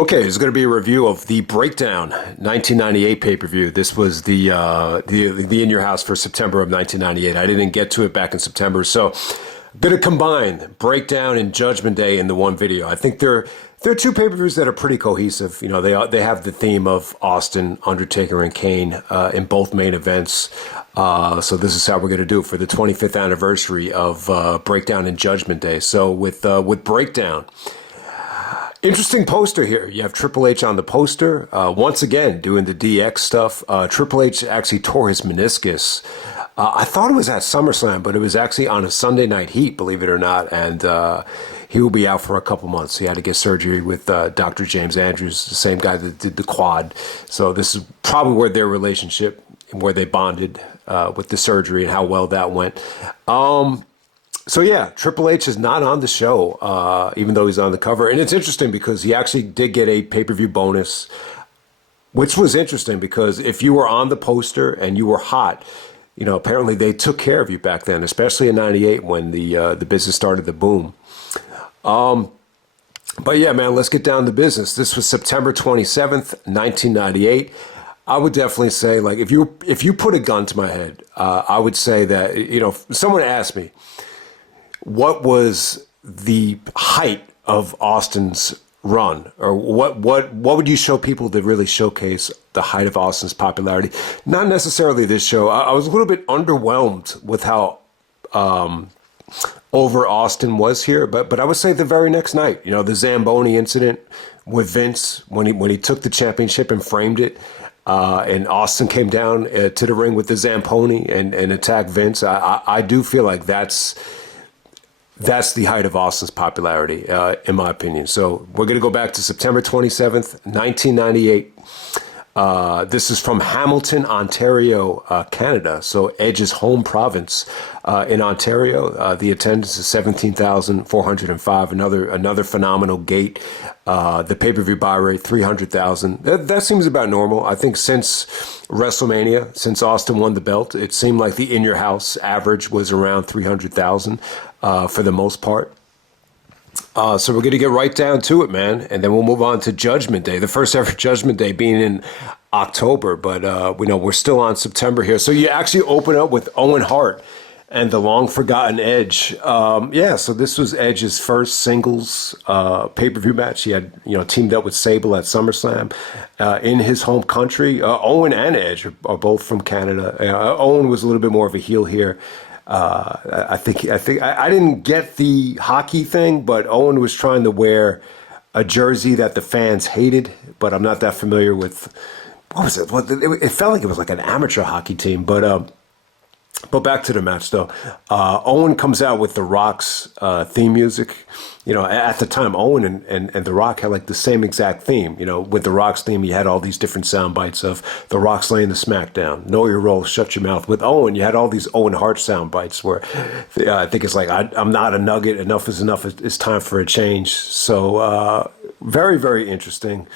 Okay, it's going to be a review of the Breakdown 1998 pay-per-view. This was the In Your House for September of 1998. I didn't get to it back in September, so I'm going to combine Breakdown and Judgment Day into one video. I think there are two pay-per-views that are pretty cohesive. You know, they have the theme of Austin, Undertaker, and Kane in both main events. So this is how we're going to do it for the 25th anniversary of Breakdown and Judgment Day. So with Breakdown. Interesting poster here. You have Triple H on the poster. Once again, doing the DX stuff. Triple H actually tore his meniscus. I thought it was at SummerSlam, but it was actually on a Sunday Night Heat, believe it or not. And he will be out for a couple months. He had to get surgery with Dr. James Andrews, the same guy that did the quad. So this is probably where their relationship, where they bonded with the surgery and how well that went. So yeah, Triple H is not on the show, even though he's on the cover. And it's interesting because he actually did get a pay-per-view bonus, which was interesting because if you were on the poster and you were hot, you know, apparently they took care of you back then, especially in '98 when the business started to boom. But yeah, man, let's get down to business. This was September 27th, 1998. I would definitely say, like, if you put a gun to my head, I would say that, you know, someone asked me, what was the height of Austin's run, or what would you show people to really showcase the height of Austin's popularity? Not necessarily this show. I was a little bit underwhelmed with how over Austin was here, but I would say the very next night, you know, the Zamboni incident with Vince when he took the championship and framed it, and Austin came down to the ring with the Zamboni and attacked Vince. I do feel like that's the height of Austin's popularity, in my opinion. So we're going to go back to September 27th, 1998. This is from Hamilton, Ontario, Canada. So Edge's home province in Ontario. The attendance is 17,405. Another phenomenal gate. The pay-per-view buy rate, 300,000. That seems about normal. I think since WrestleMania, since Austin won the belt, it seemed like the In Your House average was around 300,000 for the most part. So we're going to get right down to it, man. And then we'll move on to Judgment Day, the first ever Judgment Day being in October. But we know we're still on September here. So you actually open up with Owen Hart and the long-forgotten Edge. So this was Edge's first singles pay-per-view match. He had, you know, teamed up with Sable at SummerSlam in his home country. Owen and Edge are both from Canada. Owen was a little bit more of a heel here. I think I didn't get the hockey thing, but Owen was trying to wear a jersey that the fans hated, but I'm not that familiar with. What was it? It felt like it was like an amateur hockey team, but back to the match though. Owen comes out with The Rock's theme music. You know, at the time, Owen and The Rock had like the same exact theme. You know, with The Rock's theme, you had all these different sound bites of The Rock's laying the smackdown, know your role, shut your mouth. With Owen, you had all these Owen Hart sound bites where I think it's like, I'm not a nugget, enough is enough, it's time for a change. So very, very interesting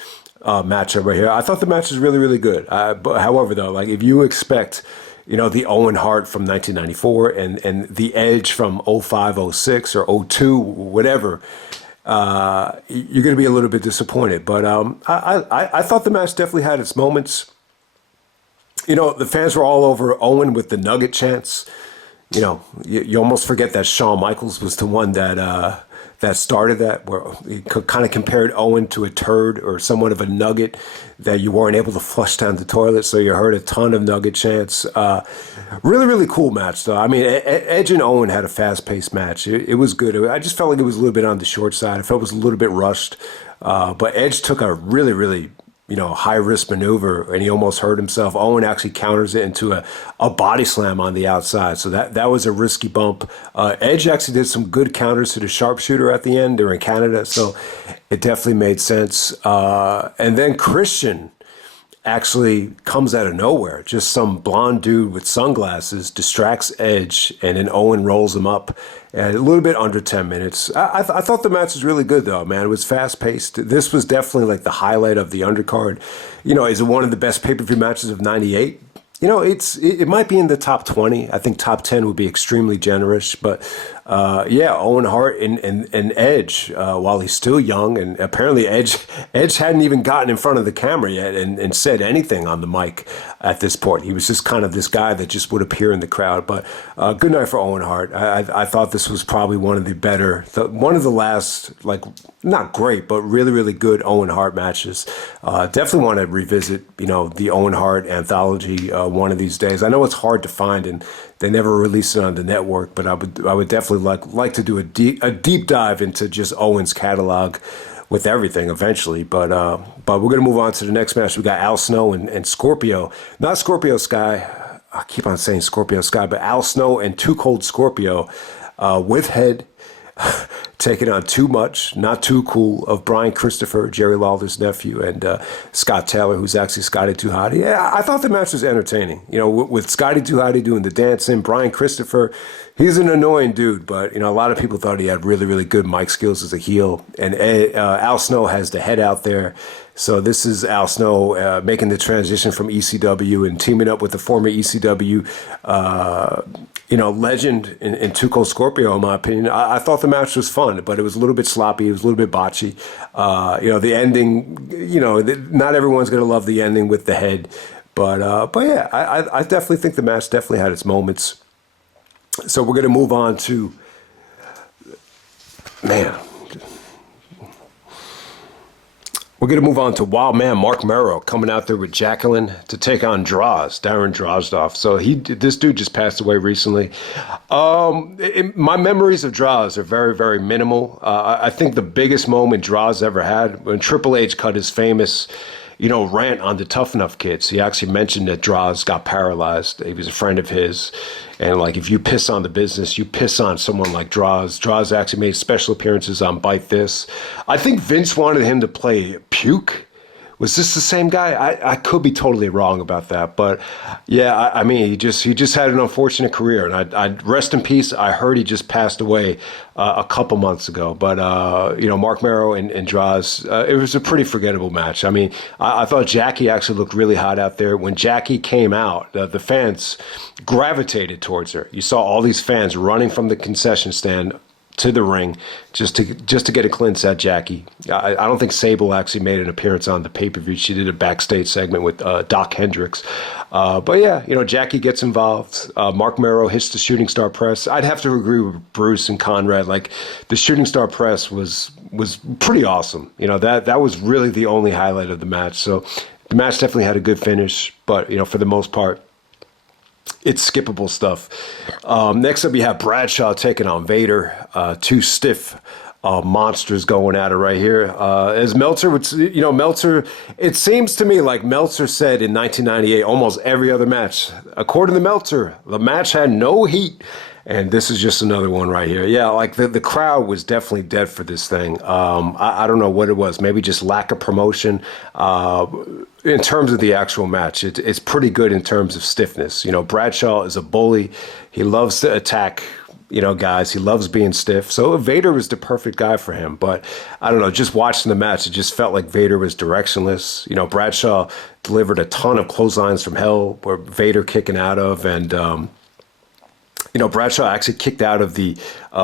matchup right here. I thought the match was really, really good. But however, though, like if you expect, you know, the Owen Hart from 1994 and the Edge from 05, 06 or 02, whatever, you're going to be a little bit disappointed. But I thought the match definitely had its moments. You know, the fans were all over Owen with the Nugget chants. You know, you almost forget that Shawn Michaels was the one that started that, where he kind of compared Owen to a turd or somewhat of a nugget that you weren't able to flush down the toilet. So you heard a ton of Nugget chants. Really, really cool match, though. I mean, Edge and Owen had a fast-paced match. It was good. I just felt like it was a little bit on the short side. I felt it was a little bit rushed. But Edge took a really, really, you know, high-risk maneuver, and he almost hurt himself. Owen actually counters it into a body slam on the outside, so that was a risky bump. Edge actually did some good counters to the sharpshooter at the end. They're in Canada, so it definitely made sense. And then Christian actually comes out of nowhere. Just some blonde dude with sunglasses distracts Edge, and then Owen rolls him up at a little bit under 10 minutes. I thought the match was really good, though, man. It was fast-paced. This was definitely like the highlight of the undercard. You know, is it one of the best pay-per-view matches of '98? You know, it might be in the top 20. I think top 10 would be extremely generous, but yeah, Owen Hart and Edge, while he's still young, and apparently Edge hadn't even gotten in front of the camera yet and said anything on the mic at this point. He was just kind of this guy that just would appear in the crowd. But good night for Owen Hart. I thought this was probably one of the better, one of the last, like, not great, but really, really good Owen Hart matches. Definitely want to revisit, the Owen Hart anthology one of these days. I know it's hard to find, and they never released it on the network, but I would definitely like to do a deep dive into just Owen's catalog with everything eventually. But we're gonna move on to the next match. We got Al Snow and Scorpio, not Scorpio Sky. I keep on saying Scorpio Sky, but Al Snow and Too Cold Scorpio with Head. Taking on Too Much, Not Too Cool of Brian Christopher, Jerry Lawler's nephew, and Scott Taylor, who's actually Scotty Too Hotty. Yeah, I thought the match was entertaining. With Scotty Too Hotty doing the dancing, Brian Christopher, he's an annoying dude, but a lot of people thought he had really, really good mic skills as a heel. And Al Snow has the Head out there. So this is Al Snow making the transition from ECW and teaming up with the former ECW legend in Too Cold Scorpio, in my opinion. I thought the match was fun, but it was a little bit sloppy. It was a little bit botchy. The ending, not everyone's going to love the ending with the Head. But yeah, I definitely think the match definitely had its moments. So we're going to move on to, we're going to move on to Wild Man Marc Mero coming out there with Jacqueline to take on Droz, Darren Drozdov. So this dude just passed away recently. My memories of Droz are very, very minimal. I think the biggest moment Droz ever had when Triple H cut his famous, rant on the Tough Enough Kids. He actually mentioned that Droz got paralyzed. He was a friend of his. And like, if you piss on the business, you piss on someone like Droz. Droz actually made special appearances on Bite This. I think Vince wanted him to play Puke. Was this the same guy? I could be totally wrong about that, but yeah, I mean, he just had an unfortunate career, and I rest in peace. I heard he just passed away a couple months ago, but Marc Mero and Droz, it was a pretty forgettable match. I mean, I thought Jackie actually looked really hot out there. When Jackie came out, the fans gravitated towards her. You saw all these fans running from the concession stand to the ring just to get a glimpse at Jackie. I don't think Sable actually made an appearance on the pay-per-view. She did a backstage segment with Doc Hendricks. But yeah, Jackie gets involved. Marc Mero hits the shooting star press. I'd have to agree with Bruce and Conrad. Like, the shooting star press was pretty awesome. That was really the only highlight of the match. So the match definitely had a good finish, but for the most part, it's skippable stuff. Next up, you have Bradshaw taking on Vader. Two stiff monsters going at it right here. As Meltzer would, Meltzer, it seems to me like Meltzer said in 1998, almost every other match, according to Meltzer, the match had no heat. And this is just another one right here. Yeah, like the crowd was definitely dead for this thing. I don't know what it was. Maybe just lack of promotion. In terms of the actual match, it's pretty good in terms of stiffness. Bradshaw is a bully. He loves to attack, guys. He loves being stiff. So Vader was the perfect guy for him. But I don't know, just watching the match, it just felt like Vader was directionless. Bradshaw delivered a ton of clotheslines from hell where Vader kicking out of, and Bradshaw actually kicked out of the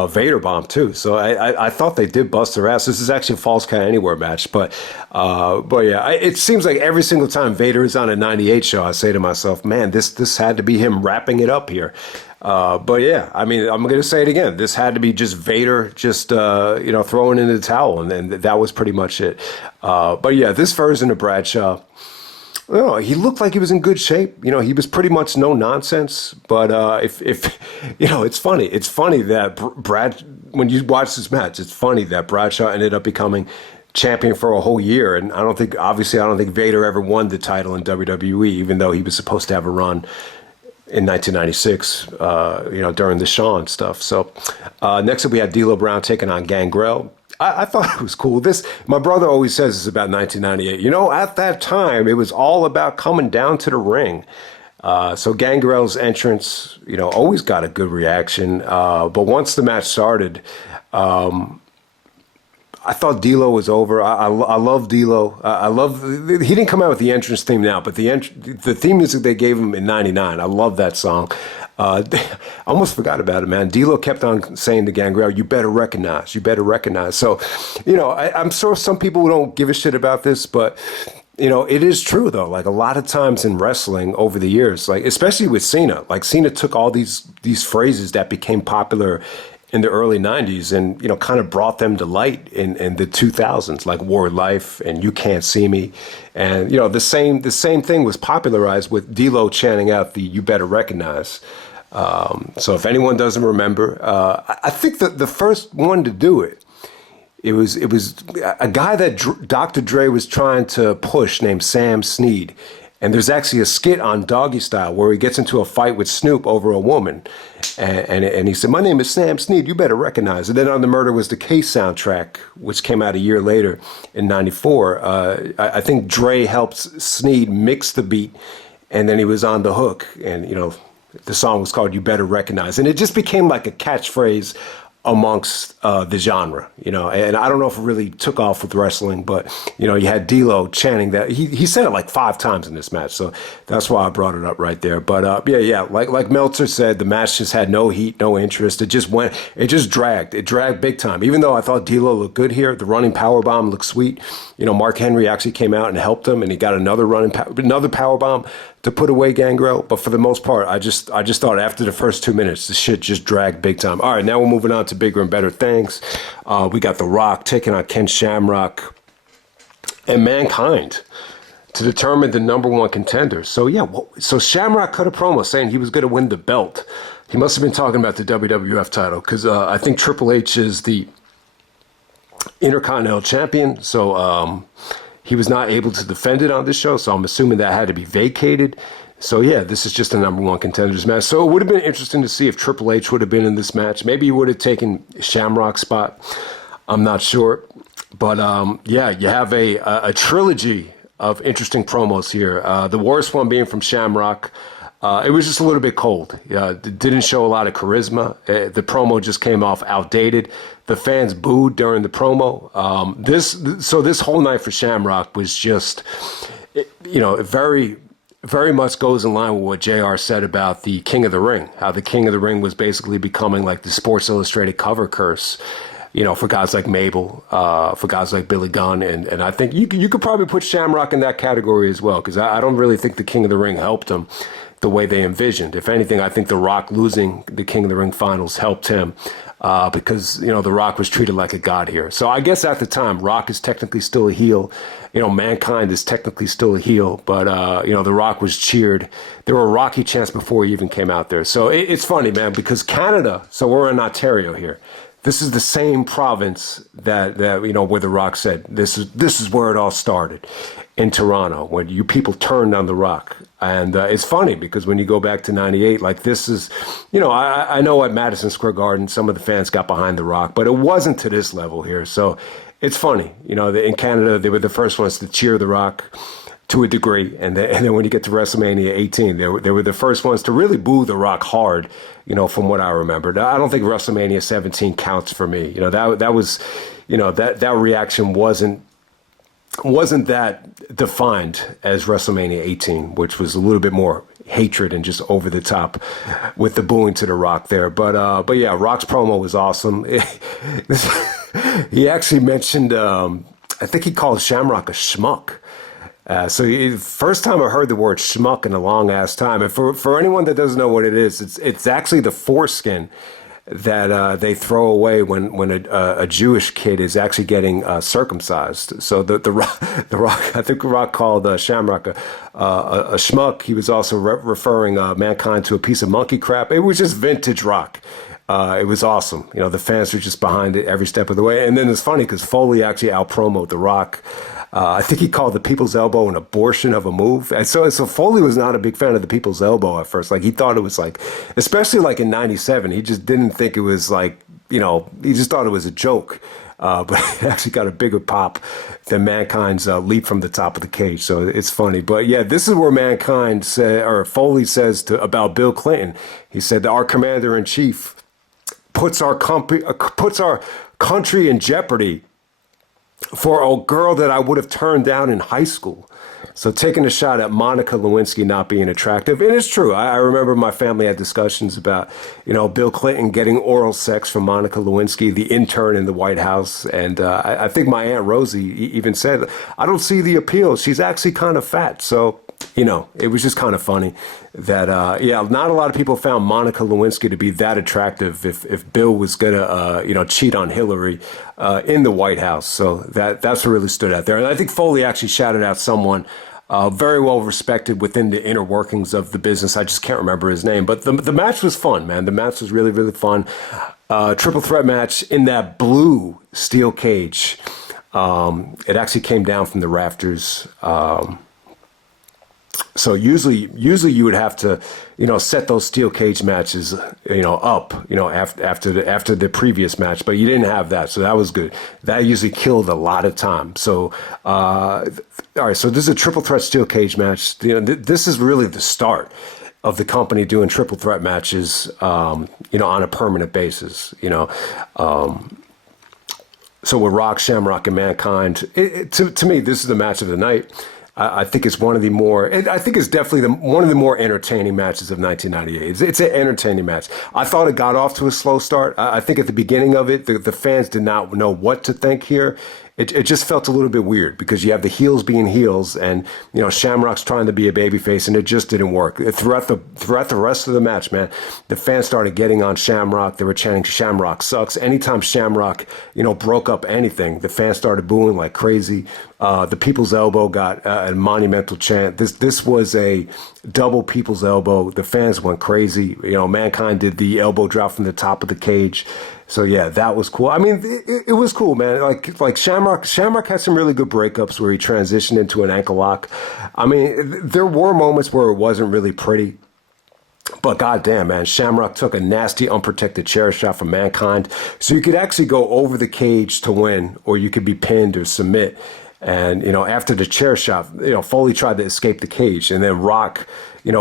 Vader bomb too. So I thought they did bust their ass. This is actually a Falls Count Anywhere match, but yeah, it seems like every single time Vader is on a 98 show, I say to myself, man, this had to be him wrapping it up here. But yeah, I mean, I'm going to say it again. This had to be just Vader just, throwing in the towel, and then that was pretty much it. But yeah, this version of Bradshaw, he looked like he was in good shape. He was pretty much no nonsense. But if it's funny. It's funny that when you watch this match, it's funny that Bradshaw ended up becoming champion for a whole year. And I don't think Vader ever won the title in WWE, even though he was supposed to have a run in 1996, during the Shawn stuff. So next up, we had D'Lo Brown taking on Gangrel. I thought it was cool. My brother always says it's about 1998. At that time, it was all about coming down to the ring. So Gangrel's entrance, always got a good reaction. But once the match started, I thought D'Lo was over. I love D'Lo. He didn't come out with the entrance theme now, but the theme music they gave him in '99. I love that song. I almost forgot about it, man. D'Lo kept on saying to Gangrel, you better recognize, you better recognize. So, I'm sure some people don't give a shit about this, but, it is true, though. Like, a lot of times in wrestling over the years, like, especially with Cena, like, Cena took all these phrases that became popular in the early 90s and, kind of brought them to light in the 2000s, like Word Life and You Can't See Me. And, the same thing was popularized with D'Lo chanting out the You Better Recognize. So if anyone doesn't remember, I think that the first one to do it, it was a guy that Dr. Dre was trying to push named Sam Snead. And there's actually a skit on Doggy Style where he gets into a fight with Snoop over a woman. And he said, my name is Sam Snead, you better recognize it. And then on the Murder Was the Case soundtrack, which came out a year later in 94, I think Dre helped Snead mix the beat. And then he was on the hook. And, the song was called You Better Recognize. And it just became like a catchphrase amongst the genre, and I don't know if it really took off with wrestling, but, you had D'Lo chanting that. He said it like 5 times in this match, so that's why I brought it up right there. But, like Meltzer said, the match just had no heat, no interest. It just dragged. It dragged big time. Even though I thought D'Lo looked good here, the running powerbomb looked sweet. Mark Henry actually came out and helped him, and he got another powerbomb to put away Gangrel. But for the most part, I just thought after the first 2 minutes, the shit just dragged big time. All right, now we're moving on to bigger and better things. We got The Rock taking on Ken Shamrock and Mankind to determine the number 1 contender. So so Shamrock cut a promo saying he was going to win the belt. He must have been talking about the WWF title because I think Triple H is the Intercontinental Champion. So he was not able to defend it on this show, so I'm assuming that had to be vacated. So, this is just a number 1 contenders match. So it would have been interesting to see if Triple H would have been in this match. Maybe he would have taken Shamrock's spot. I'm not sure. But, you have a trilogy of interesting promos here. The worst one being from Shamrock. It was just a little bit cold. It didn't show a lot of charisma. The promo just came off outdated. The fans booed during the promo. This whole night for Shamrock was just, very, very much goes in line with what JR said about the King of the Ring. How the King of the Ring was basically becoming like the Sports Illustrated cover curse. For guys like Mabel, for guys like Billy Gunn, and I think you could probably put Shamrock in that category as well, because I don't really think the King of the Ring helped him the way they envisioned. If anything, I think The Rock losing the King of the Ring finals helped him because, The Rock was treated like a god here. So I guess at the time, Rock is technically still a heel. Mankind is technically still a heel, but, The Rock was cheered. There were Rocky chants before he even came out there. So it's funny, man, because Canada, so we're in Ontario here. This is the same province that where The Rock said, this is where it all started, in Toronto, when you people turned on The Rock. And it's funny because when you go back to 98, like this is, I know at Madison Square Garden, some of the fans got behind The Rock, but it wasn't to this level here. So it's funny, in Canada, they were the first ones to cheer The Rock to a degree. And then when you get to WrestleMania 18, they were the first ones to really boo The Rock hard, from what I remember. I don't think WrestleMania 17 counts for me. That was, that reaction wasn't that defined as WrestleMania 18, which was a little bit more hatred and just over the top with the booing to The Rock there. But yeah, Rock's promo was awesome. He actually mentioned, I think he called Shamrock a schmuck. First time I heard the word schmuck in a long ass time. And for anyone that doesn't know what it is, it's actually the foreskin that they throw away when a Jewish kid is actually getting circumcised. So the Rock, I think Rock called Shamrock a schmuck. He was also referring Mankind to a piece of monkey crap. It was just vintage Rock. It was awesome. The fans were just behind it every step of the way. And then it's funny because Foley actually out-promoted The Rock. I think he called the People's Elbow an abortion of a move. And so Foley was not a big fan of the People's Elbow at first. Like, he thought it was like, especially like in 97, he just didn't think it was like, he just thought it was a joke. But it actually got a bigger pop than Mankind's leap from the top of the cage. So it's funny. But yeah, this is where Mankind said, or Foley says about Bill Clinton. He said that our commander-in-chief puts our country in jeopardy for a girl that I would have turned down in high school. So taking a shot at Monica Lewinsky not being attractive. And it's true. I remember my family had discussions about, Bill Clinton getting oral sex from Monica Lewinsky, the intern in the White House. And I think my Aunt Rosie even said, I don't see the appeal. She's actually kind of fat. So, it was just kind of funny that, not a lot of people found Monica Lewinsky to be that attractive if Bill was going to, cheat on Hillary in the White House. So that's what really stood out there. And I think Foley actually shouted out someone very well respected within the inner workings of the business. I just can't remember his name. But the match was fun, man. The match was really, really fun. Triple threat match in that blue steel cage. It actually came down from the rafters. So usually you would have to, set those steel cage matches, up, after the previous match, but you didn't have that. So that was good. That usually killed a lot of time. So, all right. So this is a triple threat steel cage match. This is really the start of the company doing triple threat matches, on a permanent basis, so with Rock, Shamrock, and Mankind, to me, this is the match of the night. I think it's one of the more, I think it's definitely one of the more entertaining matches of 1998. It's an entertaining match. I thought it got off to a slow start. I think at the beginning of it, the fans did not know what to think here. It just felt a little bit weird because you have the heels being heels and, Shamrock's trying to be a babyface and it just didn't work. Throughout the rest of the match, man, the fans started getting on Shamrock. They were chanting Shamrock sucks. Anytime Shamrock, broke up anything, the fans started booing like crazy. The People's Elbow got a monumental chant. This was a double People's Elbow. The fans went crazy. Mankind did the elbow drop from the top of the cage. So yeah, that was cool. I mean, it was cool, man. Like Shamrock had some really good breakups where he transitioned into an ankle lock. I mean, there were moments where it wasn't really pretty. But goddamn, man, Shamrock took a nasty unprotected chair shot from Mankind. So you could actually go over the cage to win, or you could be pinned or submit. And, after the chair shot, Foley tried to escape the cage. And then Rock,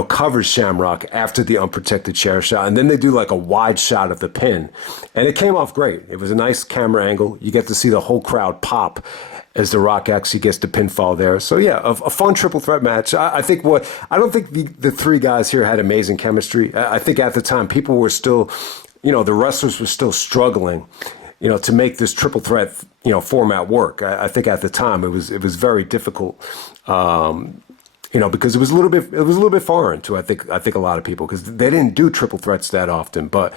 covers Shamrock after the unprotected chair shot. And then they do like a wide shot of the pin. And it came off great. It was a nice camera angle. You get to see the whole crowd pop as The Rock actually gets the pinfall there. So yeah, a fun triple threat match. I don't think the three guys here had amazing chemistry. I think at the time people were still, the wrestlers were still struggling, to make this triple threat, format work. I think at the time it was very difficult, because it was a little bit foreign to I think a lot of people because they didn't do triple threats that often. But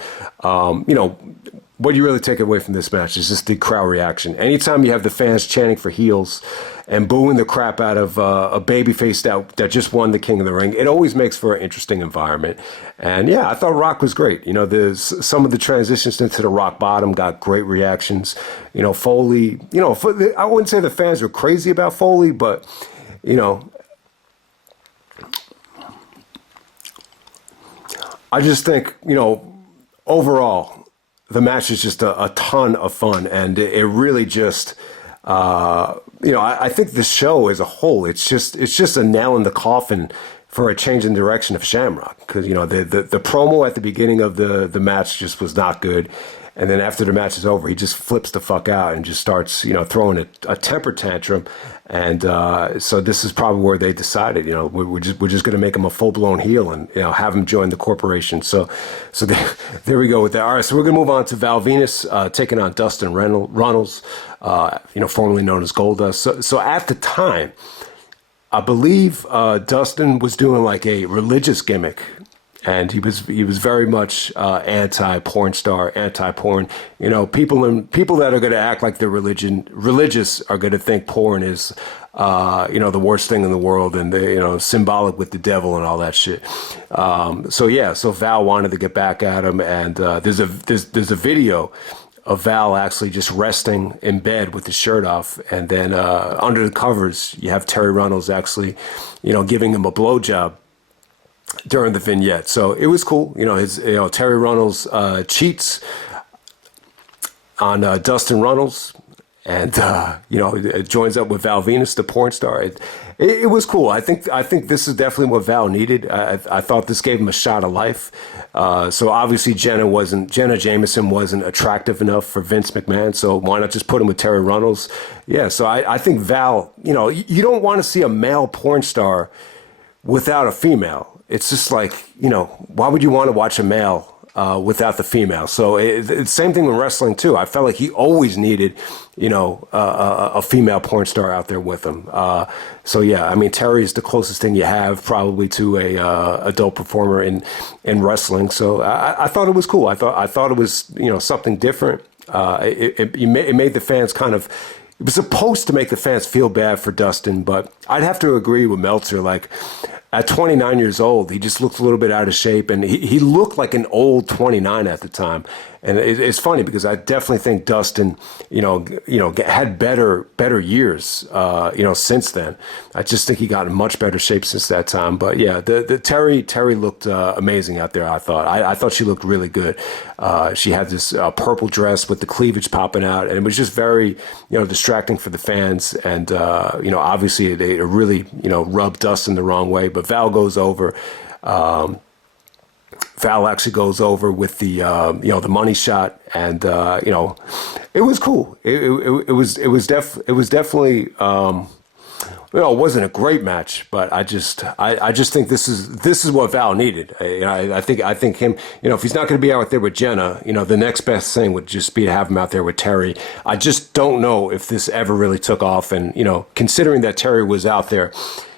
what you really take away from this match is just the crowd reaction. Anytime you have the fans chanting for heels and booing the crap out of a babyface that just won the King of the Ring, it always makes for an interesting environment. And yeah, I thought Rock was great. There's some of the transitions into the Rock Bottom got great reactions. Foley, I wouldn't say the fans were crazy about Foley, but I just think, overall, the match is just a ton of fun, and it really just, I think the show as a whole, it's just a nail in the coffin for a change in direction of Shamrock, because the promo at the beginning of the match just was not good. And then after the match is over, he just flips the fuck out and just starts, throwing a temper tantrum. And so this is probably where they decided, we're just going to make him a full blown heel and have him join the corporation. So there we go with that. All right, so we're going to move on to Val Venis taking on Dustin Runnels, formerly known as Goldust. So at the time, I believe Dustin was doing like a religious gimmick. And he was very much anti-porn star, anti-porn. People that are going to act like they're religious are going to think porn is, the worst thing in the world, and they, symbolic with the devil and all that shit. So Val wanted to get back at him, and there's a video of Val actually just resting in bed with his shirt off, and then under the covers you have Terry Runnels actually, giving him a blowjob during the vignette. So it was cool. Terry Runnels cheats on Dustin Runnels, and it joins up with Val Venis, the porn star. It was cool. I think this is definitely what Val needed. I thought this gave him a shot of life. So obviously Jenna Jameson wasn't attractive enough for Vince McMahon. So why not just put him with Terry Runnels? Yeah. So I think Val, you don't want to see a male porn star without a female. It's just like, why would you want to watch a male without the female? So it's same thing with wrestling too. I felt like he always needed, a female porn star out there with him. So yeah, I mean, Terry is the closest thing you have probably to a adult performer in wrestling. So I thought it was cool. I thought it was something different. It made the fans kind of. It was supposed to make the fans feel bad for Dustin, but I'd have to agree with Meltzer. Like, at 29 years old, he just looked a little bit out of shape, and he looked like an old 29 at the time. And it's funny because I definitely think Dustin, had better years, since then. I just think he got in much better shape since that time. But yeah, the Terry looked amazing out there. I thought she looked really good. She had this purple dress with the cleavage popping out, and it was just very, distracting for the fans. And obviously it really, rubbed Dustin the wrong way. But Val goes over. Val actually goes over with the the money shot, and it was cool. It was definitely it wasn't a great match, but I just think this is what Val needed. I think him, if he's not going to be out there with Jenna, the next best thing would just be to have him out there with Terry. I just don't know if this ever really took off, and considering that Terry was out there,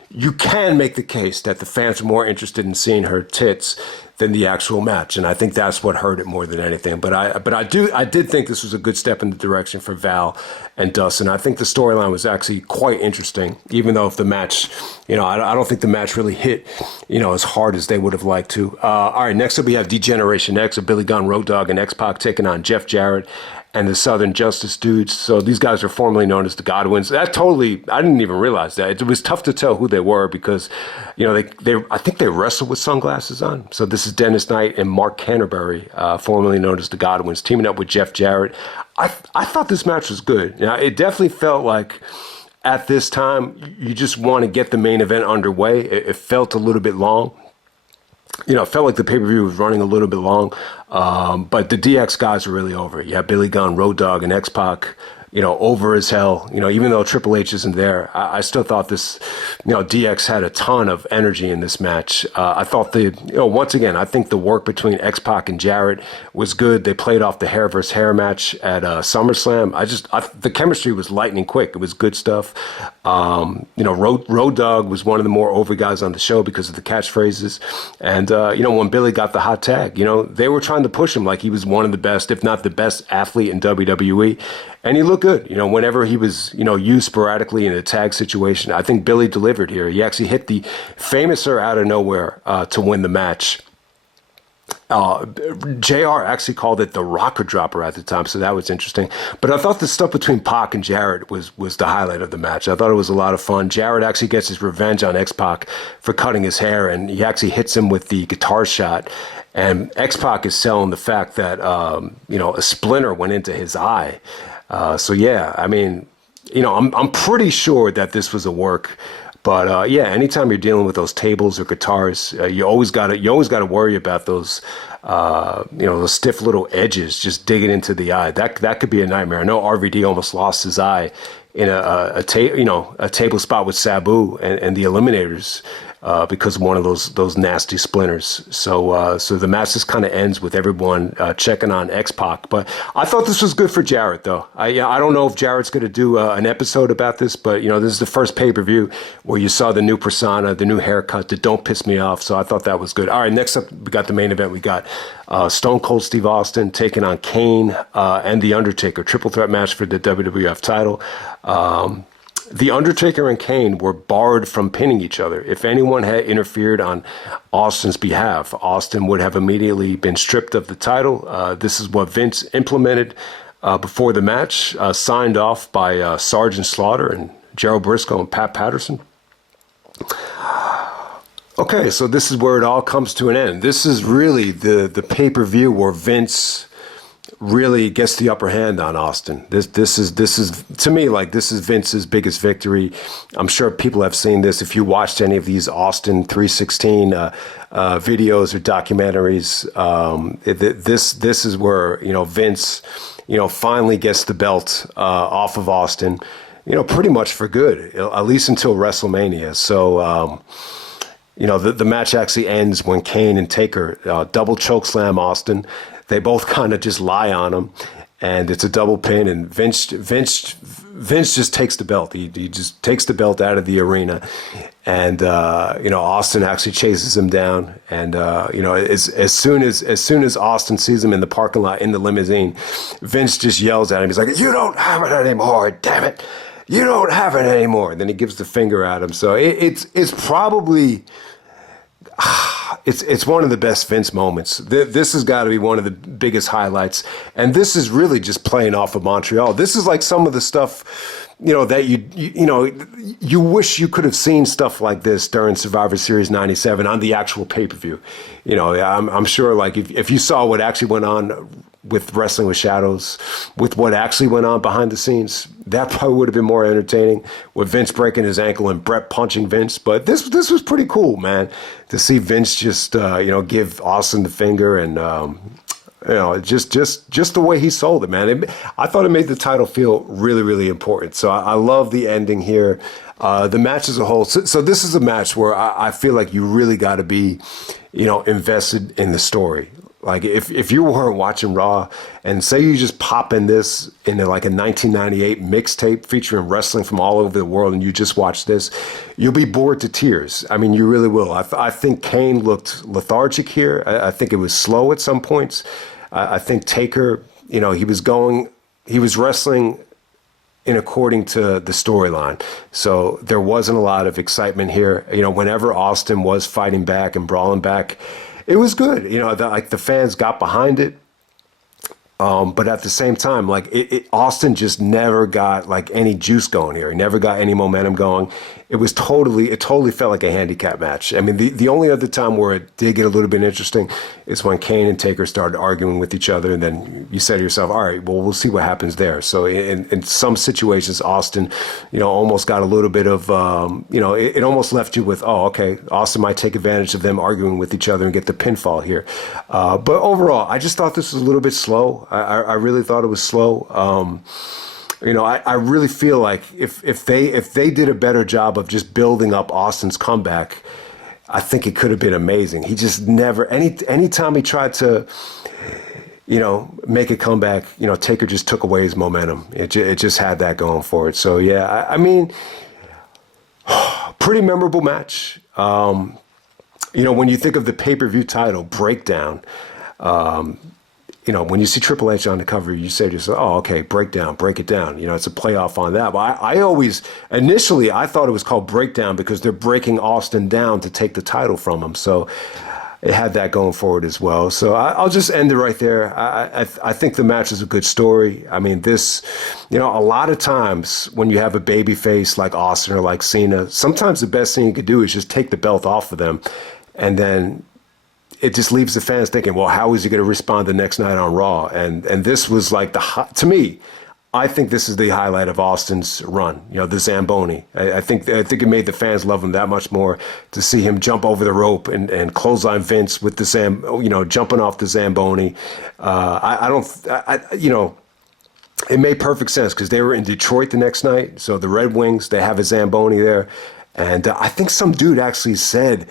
you can make the case that the fans were more interested in seeing her tits than the actual match, and I think that's what hurt it more than anything. But I did think this was a good step in the direction for Val and Dustin. I think the storyline was actually quite interesting, even though if the match, I don't think the match really hit, as hard as they would have liked to. All right, next up we have D-Generation X of Billy Gunn, Road Dogg, and X-Pac taking on Jeff Jarrett and the Southern Justice dudes. So these guys are formerly known as the Godwins. I didn't even realize that. It was tough to tell who they were because, I think they wrestled with sunglasses on. So this is Dennis Knight and Marc Canterbury, formerly known as the Godwins, teaming up with Jeff Jarrett. I thought this match was good. It definitely felt like at this time, you just want to get the main event underway. It felt a little bit long. It felt like the pay-per-view was running a little bit long, but the DX guys are really over it. You have Billy Gunn, Road Dogg, and X-Pac, over as hell. Even though Triple H isn't there, I still thought this, DX had a ton of energy in this match. I thought once again, I think the work between X-Pac and Jarrett was good. They played off the hair versus hair match at SummerSlam. The chemistry was lightning quick. It was good stuff. Road Dogg was one of the more over guys on the show because of the catchphrases. And, when Billy got the hot tag, they were trying to push him like he was one of the best, if not the best athlete in WWE. And he looked good, whenever he was, used sporadically in a tag situation. I think Billy delivered here. He actually hit the Famouser out of nowhere to win the match. JR actually called it the rocker dropper at the time, so that was interesting. But I thought the stuff between Pac and Jarrett was the highlight of the match. I thought it was a lot of fun. Jarrett actually gets his revenge on X-Pac for cutting his hair, and he actually hits him with the guitar shot. And X-Pac is selling the fact that, a splinter went into his eye. So yeah, I mean, I'm pretty sure that this was a work. But anytime you're dealing with those tables or guitars, you always gotta worry about those, those stiff little edges just digging into the eye. That could be a nightmare. I know RVD almost lost his eye in a table spot with Sabu and the Eliminators. Because of one of those nasty splinters. So the match just kind of ends with everyone checking on X-Pac. But I thought this was good for Jarrett, though. I don't know if Jarrett's going to do an episode about this, but, this is the first pay-per-view where you saw the new persona, the new haircut, the Don't Piss Me Off. So I thought that was good. All right, next up, we got the main event. We got Stone Cold Steve Austin taking on Kane and The Undertaker. Triple threat match for the WWF title. The Undertaker and Kane were barred from pinning each other. If anyone had interfered on Austin's behalf, Austin would have immediately been stripped of the title. This is what Vince implemented before the match, signed off by Sergeant Slaughter and Gerald Briscoe and Pat Patterson. Okay, so this is where it all comes to an end. This is really the pay-per-view where Vince really gets the upper hand on Austin. This is to me, like, this is Vince's biggest victory. I'm sure people have seen this. If you watched any of these Austin 316 videos or documentaries, this is where, Vince, finally gets the belt off of Austin, pretty much for good, at least until WrestleMania. So, the match actually ends when Kane and Taker double chokeslam Austin. They both kind of just lie on him, and it's a double pin. And Vince just takes the belt. He just takes the belt out of the arena, and Austin actually chases him down. And as soon as Austin sees him in the parking lot in the limousine, Vince just yells at him. He's like, "You don't have it anymore, damn it! You don't have it anymore." And then he gives the finger at him. So it's probably. It's one of the best Vince moments. This has got to be one of the biggest highlights. And this is really just playing off of Montreal. This is like some of the stuff, that you wish you could have seen stuff like this during Survivor Series 97 on the actual pay-per-view. I'm sure, like, if you saw what actually went on with Wrestling with Shadows, with what actually went on behind the scenes, that probably would have been more entertaining, with Vince breaking his ankle and Brett punching Vince. But this was pretty cool, man, to see Vince just give Austin the finger, and just the way he sold it, man. I thought it made the title feel really, really important. So I love the ending here. The match as a whole. So this is a match where I feel like you really got to be, invested in the story. Like, if you weren't watching Raw, and say you just pop in this into like a 1998 mixtape featuring wrestling from all over the world, and you just watch this, you'll be bored to tears. I mean, you really will. I think Kane looked lethargic here. I think it was slow at some points. I think Taker, he was wrestling in according to the storyline. So there wasn't a lot of excitement here. Whenever Austin was fighting back and brawling back, it was good. The fans got behind it. But at the same time, like, Austin just never got like any juice going here. He never got any momentum going. It totally felt like a handicap match. I mean, the only other time where it did get a little bit interesting is when Kane and Taker started arguing with each other, and then you say to yourself, all right, well, we'll see what happens there. So in some situations, Austin, almost got a little bit of, it almost left you with, oh, okay, Austin might take advantage of them arguing with each other and get the pinfall here. But overall, I just thought this was a little bit slow. I really thought it was slow. I really feel like if they did a better job of just building up Austin's comeback, I think it could have been amazing. He just never, anytime he tried to, make a comeback, Taker just took away his momentum. It just had that going for it. So yeah, I mean, pretty memorable match. When you think of the pay-per-view title, Breakdown, when you see Triple H on the cover, you say to yourself, oh, okay, Breakdown, break it down. It's a playoff on that. But initially, I thought it was called Breakdown because they're breaking Austin down to take the title from him. So it had that going forward as well. So I'll just end it right there. I think the match is a good story. I mean, this, a lot of times when you have a baby face like Austin or like Cena, sometimes the best thing you could do is just take the belt off of them, and then it just leaves the fans thinking, well, how is he going to respond the next night on Raw? And this was like to me, I think this is the highlight of Austin's run. The Zamboni. I think it made the fans love him that much more to see him jump over the rope and clothesline Vince with the jumping off the Zamboni. It made perfect sense because they were in Detroit the next night. So the Red Wings, they have a Zamboni there. And I think some dude actually said,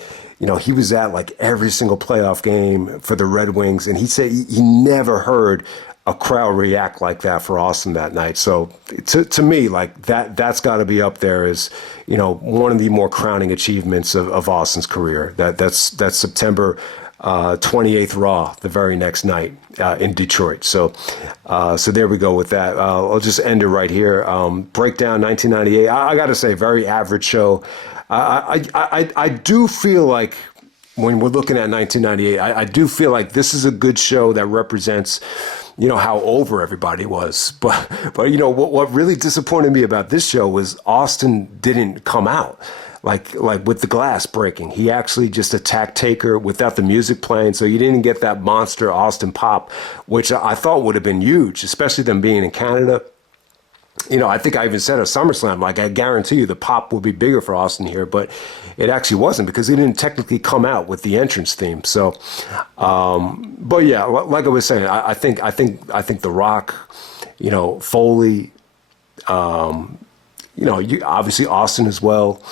he was at like every single playoff game for the Red Wings, and he said he never heard a crowd react like that for Austin that night. So to me, like that's got to be up there as, one of the more crowning achievements of Austin's career. That's September 28th Raw, the very next night in Detroit. So there we go with that. I'll just end it right here. Breakdown 1998. I got to say, very average show. I do feel like when we're looking at 1998, I do feel like this is a good show that represents, how over everybody was. But what really disappointed me about this show was Austin didn't come out. like with the glass breaking. He actually just attacked Taker without the music playing, so you didn't get that monster Austin pop, which I thought would have been huge, especially them being in Canada. You know, I think I even said at SummerSlam, like, I guarantee you the pop will be bigger for Austin here, but it actually wasn't because he didn't technically come out with the entrance theme. So, but yeah, like I was saying, I think The Rock, you know, Foley, you know, obviously Austin as well.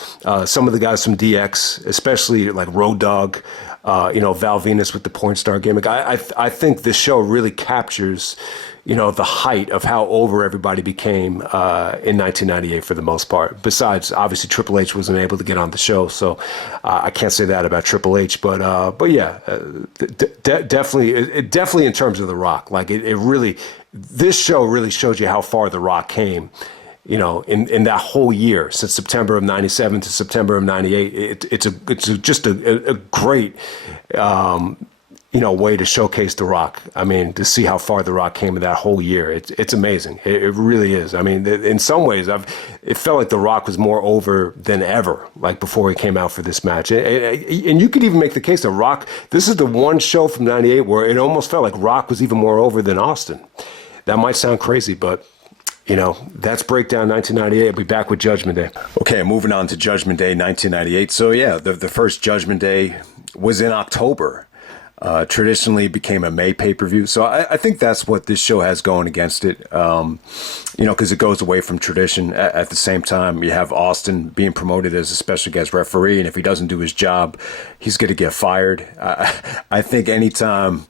Some of the guys from DX, especially like Road Dogg, you know, Val Venis with the porn star gimmick. I think this show really captures, you know, the height of how over everybody became in 1998 for the most part. Besides, obviously, Triple H wasn't able to get on the show, so I can't say that about Triple H. But yeah, definitely in terms of The Rock, like it really, this show really showed you how far The Rock came. You know, in that whole year, since September of '97 to September of '98, it's just a great, you know, way to showcase The Rock. I mean, to see how far The Rock came in that whole year, it's amazing. It really is. I mean, in some ways, it felt like The Rock was more over than ever, like before he came out for this match. And you could even make the case that Rock, this is the one show from '98 where it almost felt like Rock was even more over than Austin. That might sound crazy, but you know, that's Breakdown 1998. I'll be back with Judgment Day. Okay, moving on to Judgment Day 1998. So yeah, the first Judgment Day was in October. Traditionally became a May pay-per-view. So I think that's what this show has going against it. You know, because it goes away from tradition. At the same time, you have Austin being promoted as a special guest referee, and if he doesn't do his job, he's going to get fired. I think anytime,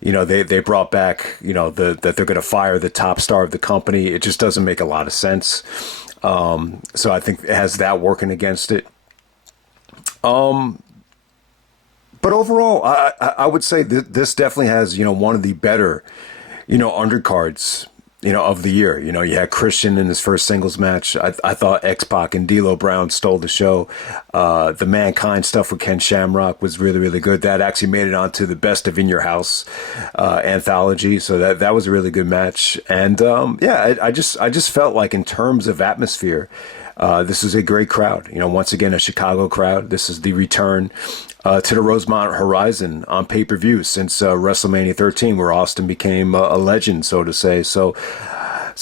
you know, they brought back, you know, that they're going to fire the top star of the company, it just doesn't make a lot of sense. So I think it has that working against it. But overall, I would say this definitely has, you know, one of the better, you know, undercards, you know, of the year. You know, you had Christian in his first singles match. I thought X-Pac and D'Lo Brown stole the show. The Mankind stuff with Ken Shamrock was really, really good. That actually made it onto the Best of In Your House anthology. So that was a really good match. And yeah, I just felt like in terms of atmosphere, this is a great crowd. You know, once again, a Chicago crowd. This is the return to the Rosemont Horizon on pay-per-view since WrestleMania 13, where Austin became a legend, so to say. So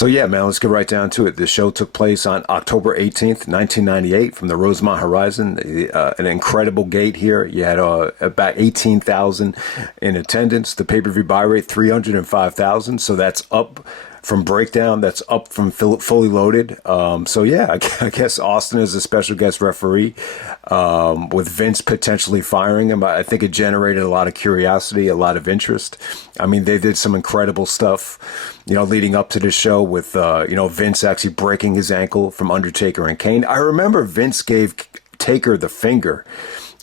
yeah, man, let's get right down to it. The show took place on October 18th, 1998, from the Rosemont Horizon. An incredible gate here. You had about 18,000 in attendance. The pay-per-view buy rate, 305,000. So that's up from Breakdown, that's up from Fully Loaded. So yeah, I guess Austin is a special guest referee, with Vince potentially firing him. I think it generated a lot of curiosity, a lot of interest. I mean, they did some incredible stuff, you know, leading up to this show with, you know, Vince actually breaking his ankle from Undertaker and Kane. I remember Vince gave Taker the finger,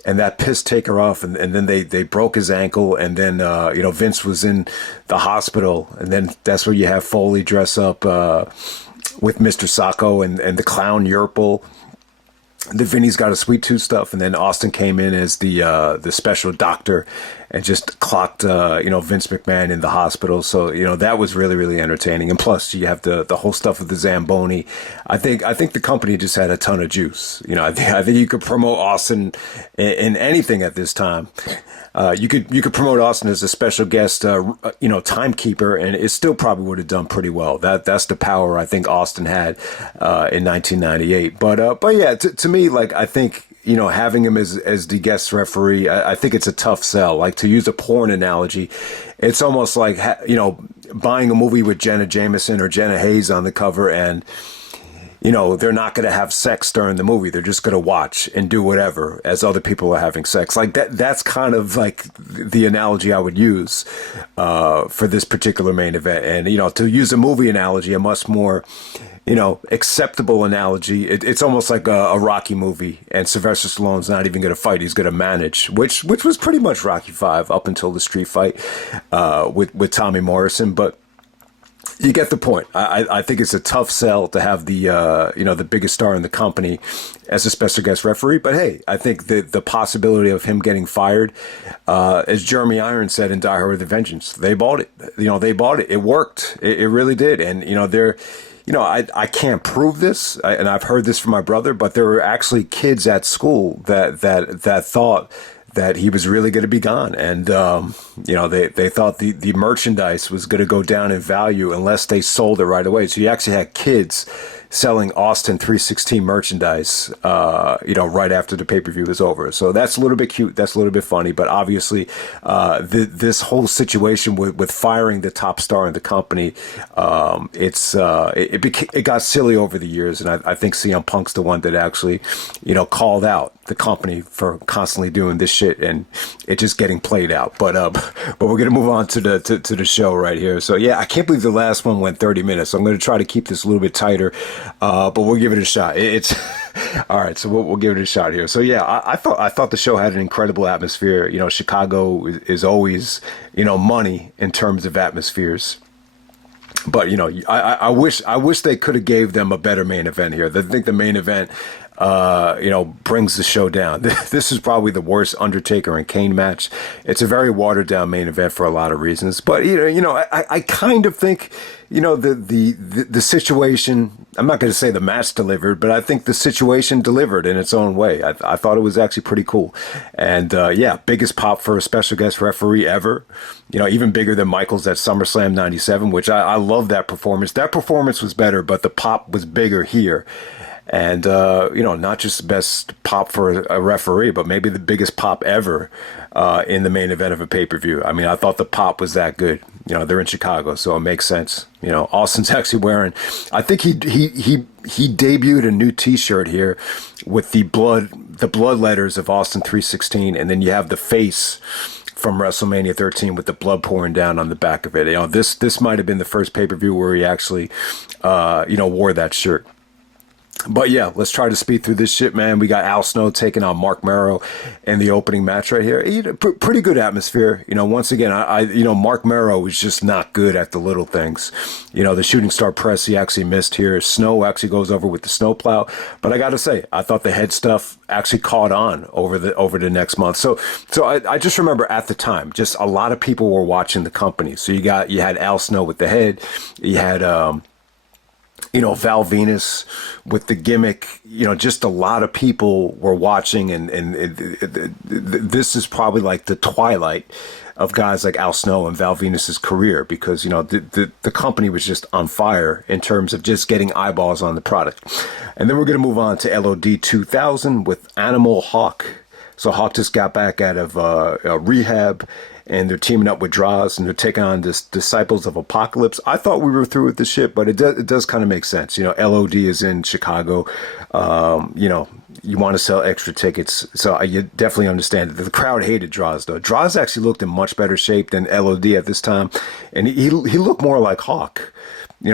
and that pissed Taker off, and then they broke his ankle, and then, you know, Vince was in the hospital, and then that's where you have Foley dress up with Mr. Sacco and the clown Yerple. The Vinny's Got a Sweet Tooth stuff, and then Austin came in as the special doctor and just clocked you know, Vince McMahon in the hospital. So you know, that was really, really entertaining. And plus, you have the whole stuff with the Zamboni. I think the company just had a ton of juice. You know, I think you could promote Austin in anything at this time. You could promote Austin as a special guest, you know, timekeeper, and it still probably would have done pretty well. That's the power I think Austin had in 1998. But yeah, to me, like, I think, you know, having him as the guest referee, I think it's a tough sell. Like, to use a porn analogy, it's almost like, you know, buying a movie with Jenna Jameson or Jenna Hayes on the cover, and you know, they're not going to have sex during the movie. They're just going to watch and do whatever as other people are having sex. Like that's kind of like the analogy I would use for this particular main event. And, you know, to use a movie analogy, a much more, you know, acceptable analogy, it's almost like a Rocky movie, and Sylvester Stallone's not even going to fight. He's going to manage, which was pretty much Rocky V up until the street fight with Tommy Morrison. But you get the point. I think it's a tough sell to have the you know, the biggest star in the company as a special guest referee. But hey, I think the possibility of him getting fired, as Jeremy Irons said in Die Hard with a Vengeance, they bought it. You know, they bought it. It worked. It really did. And you know, I can't prove this, and I've heard this from my brother, but there were actually kids at school that thought that he was really going to be gone. And, they thought the merchandise was going to go down in value unless they sold it right away. So you actually had kids selling Austin 316 merchandise, right after the pay-per-view was over. So that's a little bit cute. That's a little bit funny. But obviously, this whole situation with firing the top star in the company, it got silly over the years. And I think CM Punk's the one that actually, called out the company for constantly doing this shit and it just getting played out. But we're gonna move on to the show right here. So yeah, I can't believe the last one went 30 minutes. So I'm gonna try to keep this a little bit tighter, but we'll give it a shot. It's all right. So we'll give it a shot here. So yeah, I thought the show had an incredible atmosphere. Chicago is always money in terms of atmospheres. But I wish they could have gave them a better main event here. I think the main event brings the show down. This is probably the worst Undertaker and Kane match. It's a very watered down main event for a lot of reasons. But I kind of think the situation. I'm not going to say the match delivered, but I think the situation delivered in its own way. I thought it was actually pretty cool. And biggest pop for a special guest referee ever. Even bigger than Michaels at SummerSlam '97, which I love that performance. That performance was better, but the pop was bigger here. And, not just the best pop for a referee, but maybe the biggest pop ever in the main event of a pay-per-view. I mean, I thought the pop was that good. They're in Chicago, so it makes sense. Austin's actually wearing, I think he debuted a new T-shirt here with the blood letters of Austin 316, and then you have the face from WrestleMania 13 with the blood pouring down on the back of it. This might have been the first pay-per-view where he actually, wore that shirt. But yeah, let's try to speed through this shit, man. We got Al Snow taking on Marc Mero in the opening match right here. Pretty good atmosphere. Once again, Marc Mero is just not good at the little things. The shooting star press he actually missed here. Snow actually goes over with the snowplow. But I got to say, I thought the head stuff actually caught on over the next month. So I just remember at the time, just a lot of people were watching the company. So you had Al Snow with the head. You had, Val Venis with the gimmick, just a lot of people were watching, and this is probably like the twilight of guys like Al Snow and Val Venis's career, because, the company was just on fire in terms of just getting eyeballs on the product. And then we're going to move on to LOD 2000 with Animal Hawk. So Hawk just got back out of rehab, and they're teaming up with Droz, and they're taking on this Disciples of Apocalypse. I thought we were through with this shit, but it does kind of make sense. LOD is in Chicago. You want to sell extra tickets, so you definitely understand it. The crowd hated Droz, though. Droz actually looked in much better shape than LOD at this time, and he looked more like Hawk.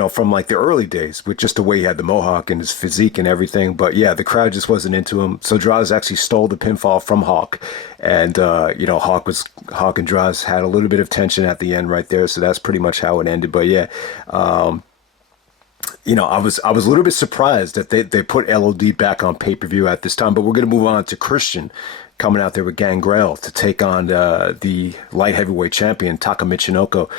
From like the early days, with just the way he had the mohawk and his physique and everything. But yeah, the crowd just wasn't into him. So Droz actually stole the pinfall from Hawk. And, Hawk and Droz had a little bit of tension at the end right there. So that's pretty much how it ended. But yeah, I was a little bit surprised that they put LOD back on pay-per-view at this time. But we're going to move on to Christian coming out there with Gangrel to take on the light heavyweight champion, Taka Michinoku.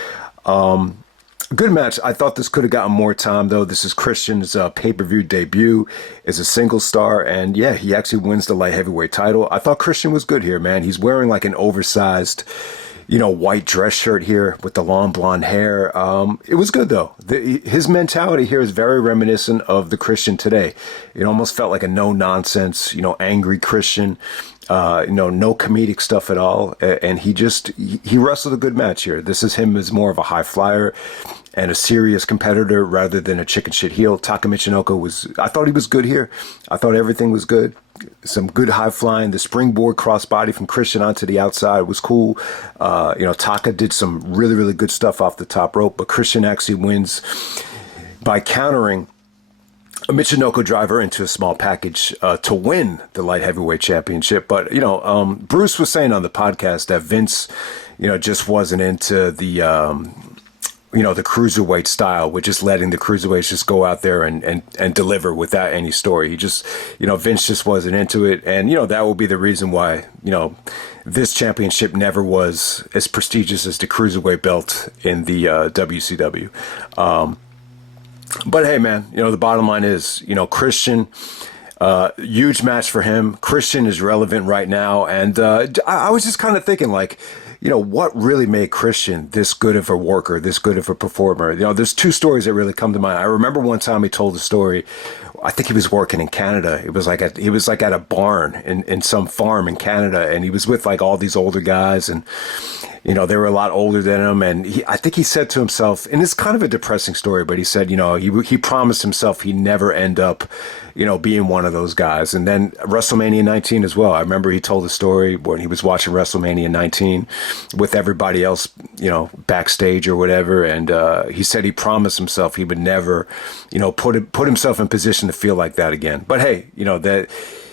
Good match. I thought this could have gotten more time, though. This is Christian's pay-per-view debut as a single star, and yeah, he actually wins the light heavyweight title. I thought Christian was good here, man. He's wearing like an oversized, white dress shirt here with the long blonde hair. It was good, though. His mentality here is very reminiscent of the Christian today. It almost felt like a no-nonsense, angry Christian. No comedic stuff at all. And he wrestled a good match here. This is him as more of a high flyer and a serious competitor rather than a chicken shit heel. Taka Michinoku I thought he was good here. I thought everything was good. Some good high flying. The springboard crossbody from Christian onto the outside was cool. Taka did some really, really good stuff off the top rope, but Christian actually wins by countering a Michinoku driver into a small package to win the light heavyweight championship. But, Bruce was saying on the podcast that Vince, just wasn't into the cruiserweight style, with just letting the cruiserweights just go out there and deliver without any story. He just, Vince just wasn't into it. And, that will be the reason why, this championship never was as prestigious as the cruiserweight belt in the WCW. But hey, man, the bottom line is, Christian, huge match for him. Christian is relevant right now. And I was just kind of thinking, like, what really made Christian this good of a worker, this good of a performer? There's two stories that really come to mind. I remember one time he told a story. I think he was working in Canada. He was like at a barn in some farm in Canada, and he was with like all these older guys, and they were a lot older than him. And I think he said to himself, and it's kind of a depressing story, but he said, he promised himself he'd never end up, being one of those guys. And then WrestleMania 19 as well. I remember he told a story when he was watching WrestleMania 19 with everybody else, backstage or whatever. And he said he promised himself he would never, put himself in position to feel like that again. But hey, that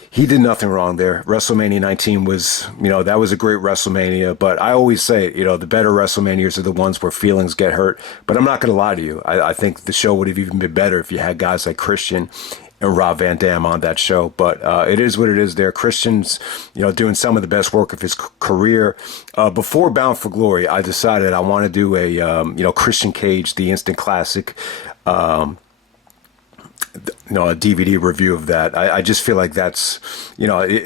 he did nothing wrong there. WrestleMania 19 was, that was a great WrestleMania. But I always say, the better WrestleManias are the ones where feelings get hurt. But I'm not going to lie to you. I think the show would have even been better if you had guys like Christian and Rob Van Dam on that show. But it is what it is there. Christian's, doing some of the best work of his career. Before Bound for Glory, I decided I want to do a, Christian Cage, the instant classic, a DVD review of that. I just feel like that's,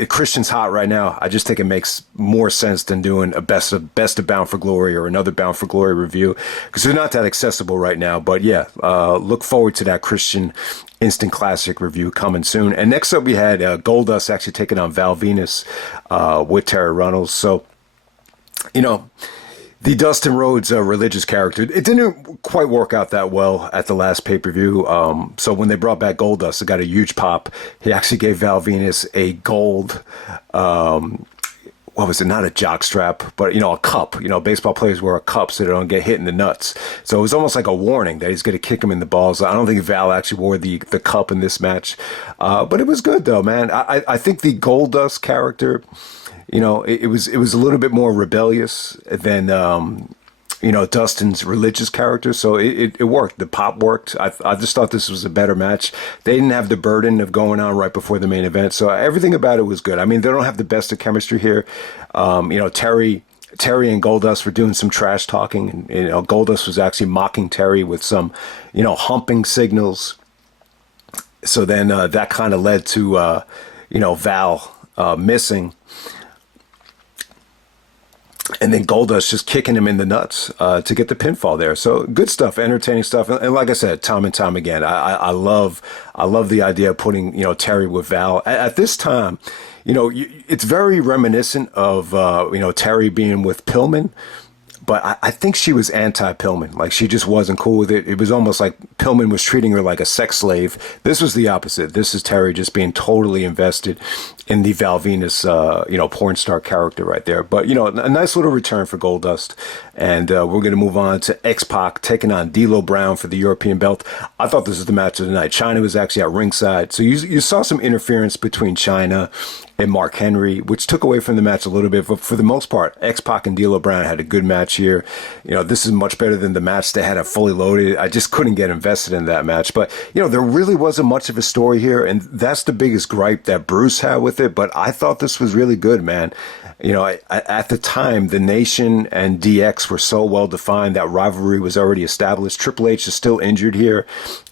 Christian's hot right now. I just think it makes more sense than doing a best of Bound for Glory or another Bound for Glory review, because they're not that accessible right now. But yeah, look forward to that Christian instant classic review coming soon. And next up we had Goldust actually taking on Val Venis with Terry Runnels. So, the Dustin Rhodes religious character, it didn't quite work out that well at the last pay-per-view. So when they brought back Goldust, it got a huge pop. He actually gave Val Venis a gold, what was it, not a jock strap, but, a cup. Baseball players wear a cup so they don't get hit in the nuts. So it was almost like a warning that he's going to kick him in the balls. I don't think Val actually wore the cup in this match. But it was good, though, man. I think the Goldust character, it was a little bit more rebellious than, Dustin's religious character. So it worked. The pop worked. I just thought this was a better match. They didn't have the burden of going on right before the main event. So everything about it was good. I mean, they don't have the best of chemistry here. Terry and Goldust were doing some trash talking, and, Goldust was actually mocking Terry with some, humping signals. So then that kind of led to, Val missing. And then Goldust just kicking him in the nuts to get the pinfall there. So good stuff, entertaining stuff. And like I said, time and time again, I love the idea of putting, Terry with Val. At this time, it's very reminiscent of, Terry being with Pillman. But I think she was anti-Pillman. Like, she just wasn't cool with it. It was almost like Pillman was treating her like a sex slave. This was the opposite. This is Terry just being totally invested in the Val Venis, porn star character right there. But, a nice little return for Goldust. And we're going to move on to X-Pac taking on D'Lo Brown for the European belt. I thought this was the match of the night. Chyna was actually at ringside. So you saw some interference between Chyna and Mark Henry, which took away from the match a little bit. But for the most part, X-Pac and D'Lo Brown had a good match here. This is much better than the match they had at Fully Loaded. I just couldn't get invested in that match. But, there really wasn't much of a story here. And that's the biggest gripe that Bruce had with it. But I thought this was really good, man. At the time, the Nation and DX were so well defined. That rivalry was already established. Triple H is still injured here.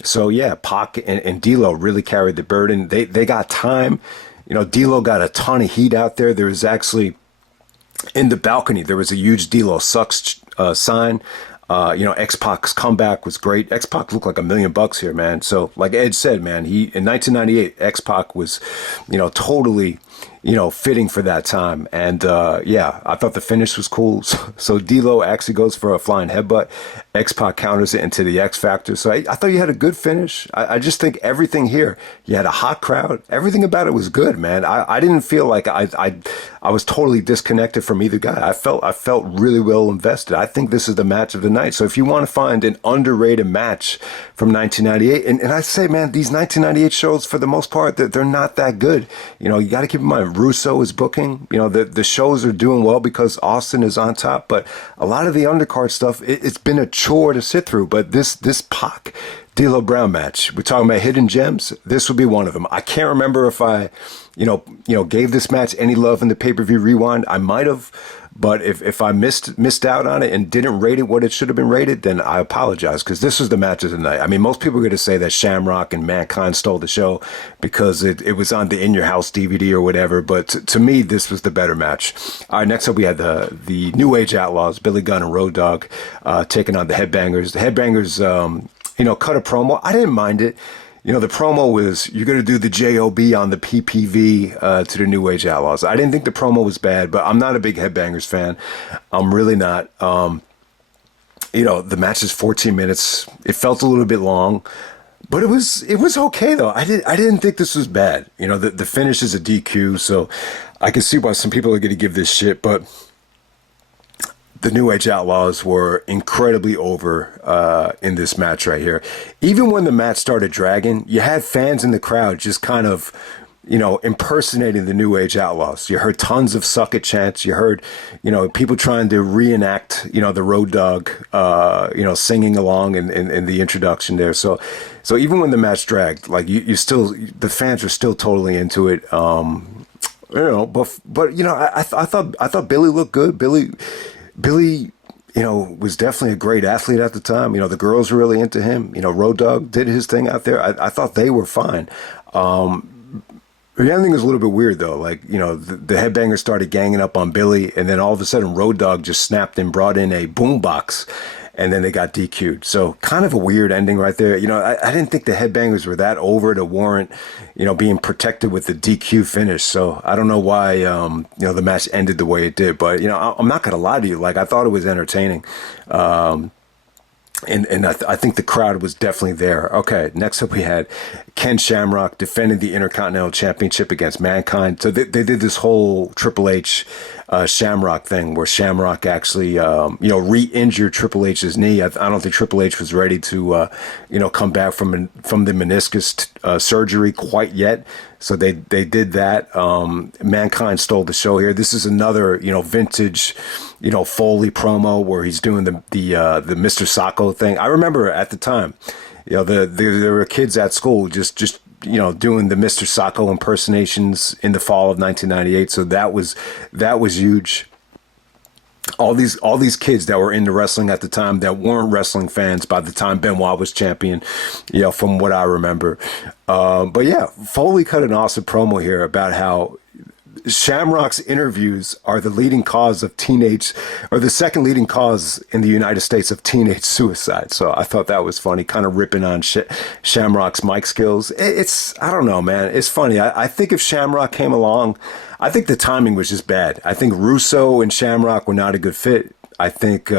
So, yeah, Pac and D'Lo really carried the burden. They got time. D'Lo got a ton of heat out there. There was actually, in the balcony, there was a huge D'Lo sucks sign. X-Pac's comeback was great. X-Pac looked like $1 million here, man. So, like Ed said, man, in 1998, X-Pac was, totally, fitting for that time. And, I thought the finish was cool. So D'Lo actually goes for a flying headbutt. X-Pac counters it into the X Factor. So I thought you had a good finish. I just think everything here, you had a hot crowd. Everything about it was good, man. I didn't feel like I was totally disconnected from either guy. I felt really well invested. I think this is the match of the night. So if you want to find an underrated match from 1998, and I say, man, these 1998 shows, for the most part, they're not that good. You got to keep in mind, Russo is booking. The shows are doing well because Austin is on top. But a lot of the undercard stuff, it's been a chore to sit through. But this Pac D'Lo Brown match. We're talking about hidden gems. This would be one of them. I can't remember if I, gave this match any love in the pay-per-view rewind. I might have, but if I missed out on it and didn't rate it what it should have been rated, then I apologize, because this was the match of the night. I mean, most people are going to say that Shamrock and Mankind stole the show because it was on the In Your House DVD or whatever, but to me, this was the better match. All right, next up we had the New Age Outlaws, Billy Gunn and Road Dogg, taking on the Headbangers. The Headbangers, cut a promo. I didn't mind it. The promo was, you're going to do the JOB on the PPV to the New Age Outlaws. I didn't think the promo was bad, but I'm not a big Headbangers fan. I'm really not. The match is 14 minutes. It felt a little bit long, but it was okay though. I didn't think this was bad. The finish is a DQ, so I can see why some people are going to give this shit, but the New Age Outlaws were incredibly over in this match right here. Even when the match started dragging, you had fans in the crowd just kind of, impersonating the New Age Outlaws. You heard tons of suck it chants. You heard, people trying to reenact, the Road Dogg, singing along in the introduction there. So even when the match dragged, like the fans were still totally into it. I thought Billy looked good. Billy, was definitely a great athlete at the time. The girls were really into him. Road Dogg did his thing out there. I thought they were fine. The ending was a little bit weird, though. Like, the Headbangers started ganging up on Billy, and then all of a sudden Road Dogg just snapped and brought in a boombox, and then they got DQ'd. So kind of a weird ending right there. I didn't think the Headbangers were that over to warrant, being protected with the DQ finish. So I don't know why, the match ended the way it did. But, I'm not going to lie to you. Like, I thought it was entertaining. And I think the crowd was definitely there. Okay, next up we had Ken Shamrock defending the Intercontinental Championship against Mankind. So they did this whole Triple H Shamrock thing where Shamrock actually, re-injured Triple H's knee. I don't think Triple H was ready to, come back from the meniscus surgery quite yet. So they did that. Mankind stole the show here. This is another, vintage, Foley promo where he's doing the Mr. Sacco thing. I remember at the time, there were kids at school just doing the Mr. Sacco impersonations in the fall of 1998. So that was huge. All these kids that were into wrestling at the time that weren't wrestling fans by the time Benoit was champion, from what I remember. But yeah, Foley cut an awesome promo here about how Shamrock's interviews are the second leading cause in the United States of teenage suicide. So I thought that was funny, kind of ripping on Shamrock's mic skills. I don't know, man. It's funny. I think if Shamrock came along, I think the timing was just bad. I think Russo and Shamrock were not a good fit. I think,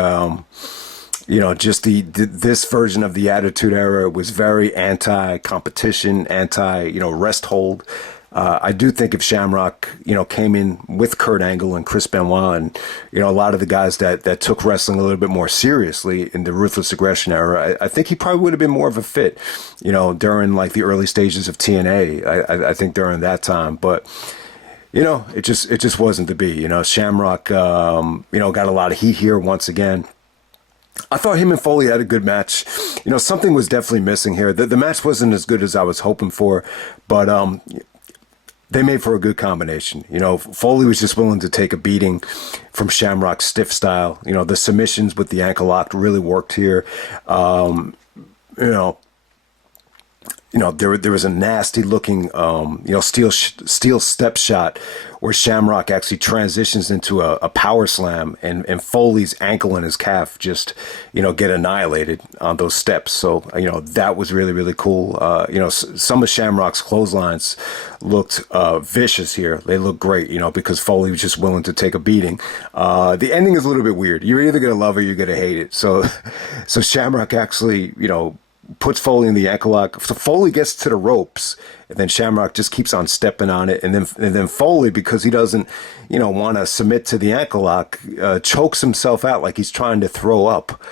just this version of the Attitude Era was very anti-competition, rest hold. I do think if Shamrock, came in with Kurt Angle and Chris Benoit and, a lot of the guys that took wrestling a little bit more seriously in the Ruthless Aggression era, I think he probably would have been more of a fit, during like the early stages of TNA. I think during that time, but it just wasn't to be. Shamrock, got a lot of heat here once again. I thought him and Foley had a good match. Something was definitely missing here. The match wasn't as good as I was hoping for, but they made for a good combination. Foley was just willing to take a beating from Shamrock's stiff style. The submissions with the ankle lock really worked here. There was a nasty looking, steel step shot where Shamrock actually transitions into a power slam and Foley's ankle and his calf just, get annihilated on those steps. So, that was really, really cool. Some of Shamrock's clotheslines looked vicious here. They looked great, because Foley was just willing to take a beating. The ending is a little bit weird. You're either going to love it or you're going to hate it. So Shamrock actually, puts Foley in the ankle lock. So Foley gets to the ropes, and then Shamrock just keeps on stepping on it. And then Foley, because he doesn't, want to submit to the ankle lock, chokes himself out like he's trying to throw up.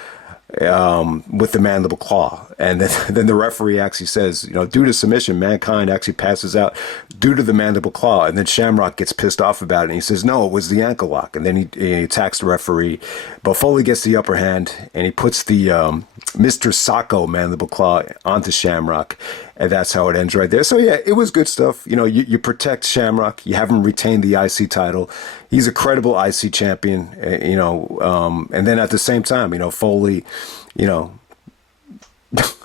with the mandible claw. And then the referee actually says, due to submission, Mankind actually passes out due to the mandible claw. And then Shamrock gets pissed off about it. And he says, no, it was the ankle lock. And then he attacks the referee. But Foley gets the upper hand and he puts the Mr. Sacco mandible claw onto Shamrock. And that's how it ends right there. So, yeah, it was good stuff. You protect Shamrock. You have him retain the IC title. He's a credible IC champion, and then at the same time, Foley,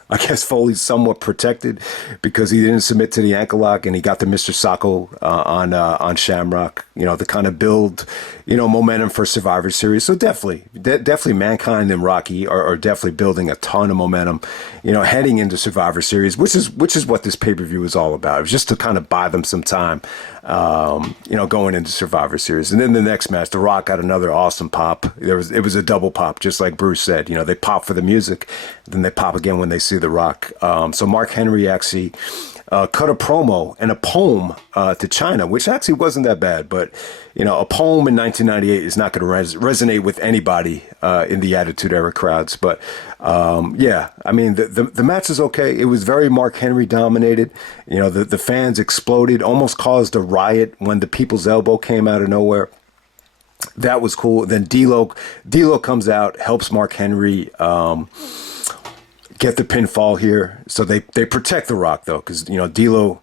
I guess Foley's somewhat protected because he didn't submit to the ankle lock and he got the Mr. Sacco on Shamrock, to kind of build, momentum for Survivor Series. So definitely Mankind and Rocky are definitely building a ton of momentum, heading into Survivor Series, which is what this pay-per-view is all about. It was just to kind of buy them some time, going into Survivor Series. And then the next match, The Rock got another awesome pop. It was a double pop, just like Bruce said. They pop for the music, then they pop again when they see The Rock. So Mark Henry actually cut a promo and a poem to China, which actually wasn't that bad. But, a poem in 1998 is not going to resonate with anybody in the Attitude Era crowds. But, the match is okay. It was very Mark Henry dominated. The fans exploded, almost caused a riot when the People's Elbow came out of nowhere. That was cool. Then D'Lo comes out, helps Mark Henry get the pinfall here. So they protect The Rock, though, because, D'Lo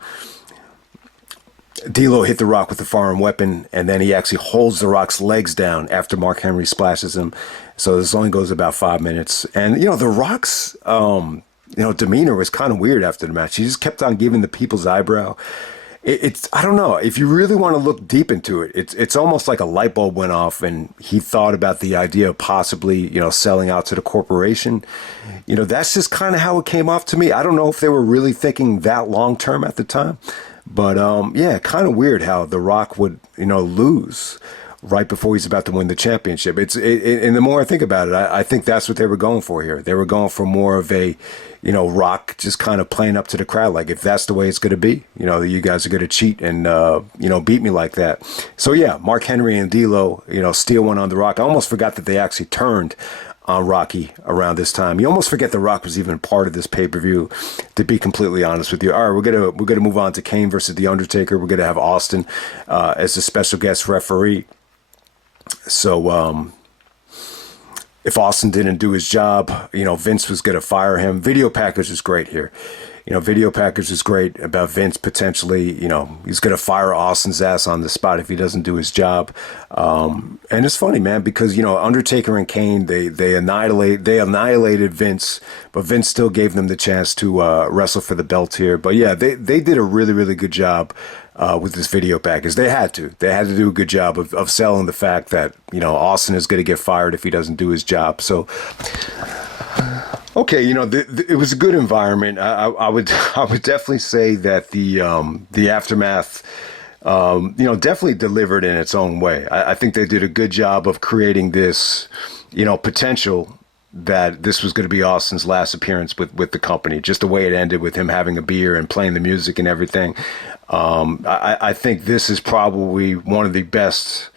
hit The Rock with the foreign weapon, and then he actually holds The Rock's legs down after Mark Henry splashes him. So this only goes about 5 minutes. And, The Rock's, demeanor was kind of weird after the match. He just kept on giving the people's eyebrow. It's I don't know, if you really want to look deep into it, it's almost like a light bulb went off and he thought about the idea of possibly, selling out to the corporation. That's just kind of how it came off to me. I don't know if they were really thinking that long term at the time, but kind of weird how The Rock would, lose right before he's about to win the championship. And the more I think about it, I think that's what they were going for here. They were going for more of a, Rock just kind of playing up to the crowd. Like, if that's the way it's going to be, you guys are going to cheat and, beat me like that. So, yeah, Mark Henry and D'Lo, steal one on The Rock. I almost forgot that they actually turned on Rocky around this time. You almost forget The Rock was even part of this pay-per-view, to be completely honest with you. All right, we're gonna move on to Kane versus The Undertaker. We're going to have Austin as a special guest referee. So, if Austin didn't do his job, Vince was going to fire him. Video package is great here. Video package is great about Vince potentially, he's going to fire Austin's ass on the spot if he doesn't do his job. And it's funny, man, because, Undertaker and Kane, they annihilated Vince, but Vince still gave them the chance to wrestle for the belt here. But yeah, they did a really, really good job with this video package. They had to do a good job of selling the fact that, Austin is going to get fired if he doesn't do his job. So, okay, it was a good environment. I would definitely say that the aftermath, definitely delivered in its own way. I think they did a good job of creating this, potential that this was going to be Austin's last appearance with the company. Just the way it ended with him having a beer and playing the music and everything. I think this is probably one of the best,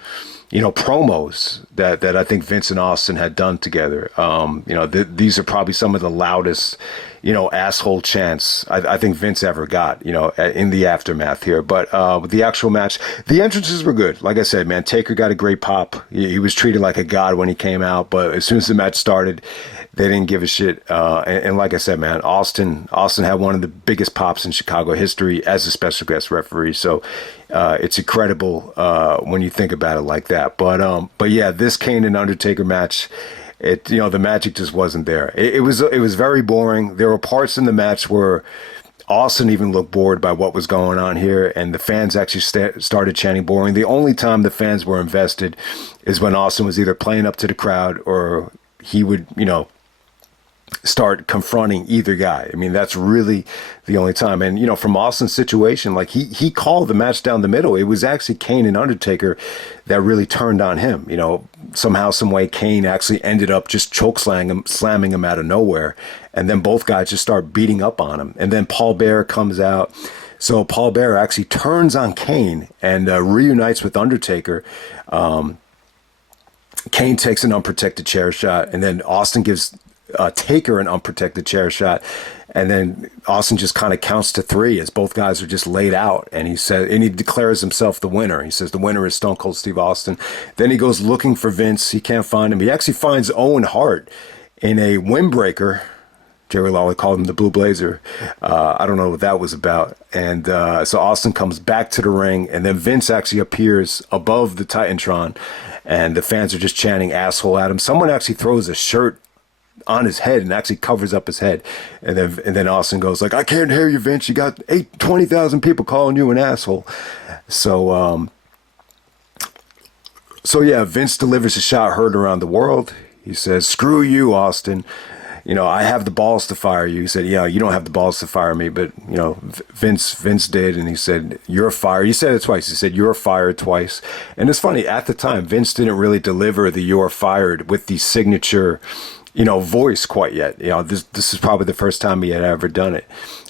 promos that I think Vince and Austin had done together. These are probably some of the loudest, asshole chants I think Vince ever got, in the aftermath here. But with the actual match, the entrances were good. Like I said, man, Taker got a great pop. He was treated like a god when he came out. But as soon as the match started, they didn't give a shit. And like I said, man, Austin had one of the biggest pops in Chicago history as a special guest referee. So it's incredible when you think about it like that. But yeah, this Kane and Undertaker match, the magic just wasn't there. It was very boring. There were parts in the match where Austin even looked bored by what was going on here, and the fans actually started chanting boring. The only time the fans were invested is when Austin was either playing up to the crowd or he would, start confronting either guy. I mean, that's really the only time. And, from Austin's situation, like he called the match down the middle. It was actually Kane and Undertaker that really turned on him. Somehow, some way, Kane actually ended up just slamming him out of nowhere. And then both guys just start beating up on him. And then Paul Bearer comes out. So Paul Bearer actually turns on Kane and reunites with Undertaker. Kane takes an unprotected chair shot, and then Austin gives Taker an unprotected chair shot. And then Austin just kind of counts to 3 as both guys are just laid out. And he declares himself the winner. He says the winner is Stone Cold Steve Austin. Then he goes looking for Vince. He can't find him. He actually finds Owen Hart in a windbreaker. Jerry Lawler called him the Blue Blazer. I don't know what that was about. And so Austin comes back to the ring, and then Vince actually appears above the Titantron, and the fans are just chanting asshole at him. Someone actually throws a shirt on his head and actually covers up his head. And then Austin goes like, I can't hear you, Vince. You got 20,000 people calling you an asshole. So yeah, Vince delivers a shot heard around the world. He says, screw you, Austin. I have the balls to fire you. He said, yeah, you don't have the balls to fire me, but, Vince did. And he said, you're fired. He said it twice. He said, you're fired twice. And it's funny, at the time, Vince didn't really deliver the you're fired with the signature, voice quite yet. This is probably the first time he had ever done it.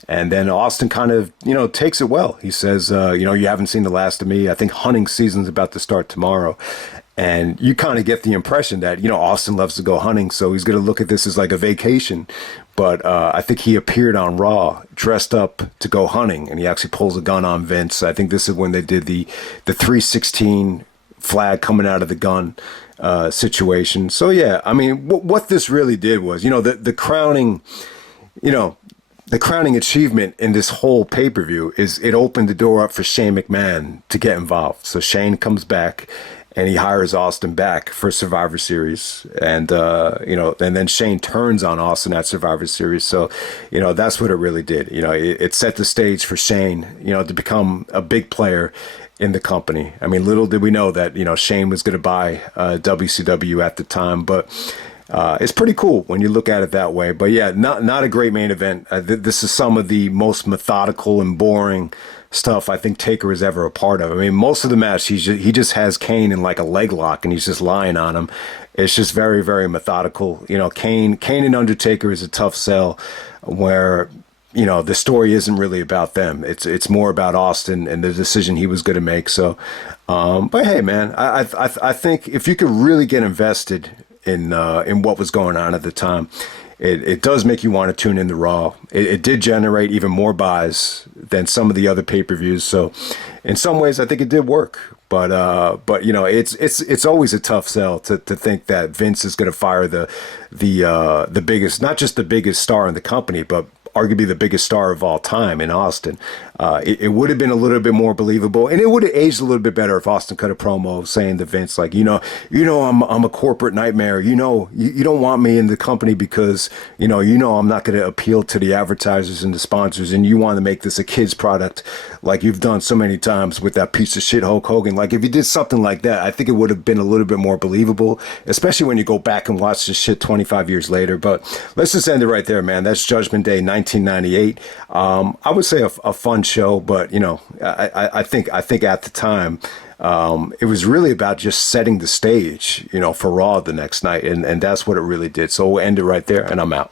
And then Austin kind of, takes it well. He says, you haven't seen the last of me. I think hunting season's about to start tomorrow. And you kind of get the impression that, Austin loves to go hunting, so he's going to look at this as like a vacation. But I think he appeared on Raw dressed up to go hunting, and he actually pulls a gun on Vince. I think this is when they did the 316 flag coming out of the gun situation. So, yeah, I mean, what this really did was, the crowning, the crowning achievement in this whole pay-per-view is it opened the door up for Shane McMahon to get involved. So Shane comes back, and he hires Austin back for Survivor Series. And, and then Shane turns on Austin at Survivor Series. So, that's what it really did. It set the stage for Shane, to become a big player in the company. I mean, little did we know that, Shane was going to buy WCW at the time. But it's pretty cool when you look at it that way. But, yeah, not a great main event. This is some of the most methodical and boring stuff I think Taker is ever a part of. I mean, most of the match, he just has Kane in like a leg lock and he's just lying on him. It's just very, very methodical. Kane and Undertaker is a tough sell where, the story isn't really about them. It's more about Austin and the decision he was going to make. So, but hey, man, I think if you could really get invested in what was going on at the time, it does make you want to tune in to Raw. It did generate even more buys than some of the other pay-per-views. So in some ways, I think it did work. But it's always a tough sell to think that Vince is going to fire the biggest, not just the biggest star in the company, but arguably the biggest star of all time in Austin. It would have been a little bit more believable, and it would have aged a little bit better if Austin cut a promo saying to Vince, like, I'm a corporate nightmare. You don't want me in the company because, I'm not going to appeal to the advertisers and the sponsors, and you want to make this a kid's product like you've done so many times with that piece of shit Hulk Hogan. Like, if you did something like that, I think it would have been a little bit more believable, especially when you go back and watch this shit 25 years later. But let's just end it right there, man. That's Judgment Day 1998. I would say a fun show, but I think at the time it was really about just setting the stage, for Raw the next night, and that's what it really did. So we'll end it right there, and I'm out.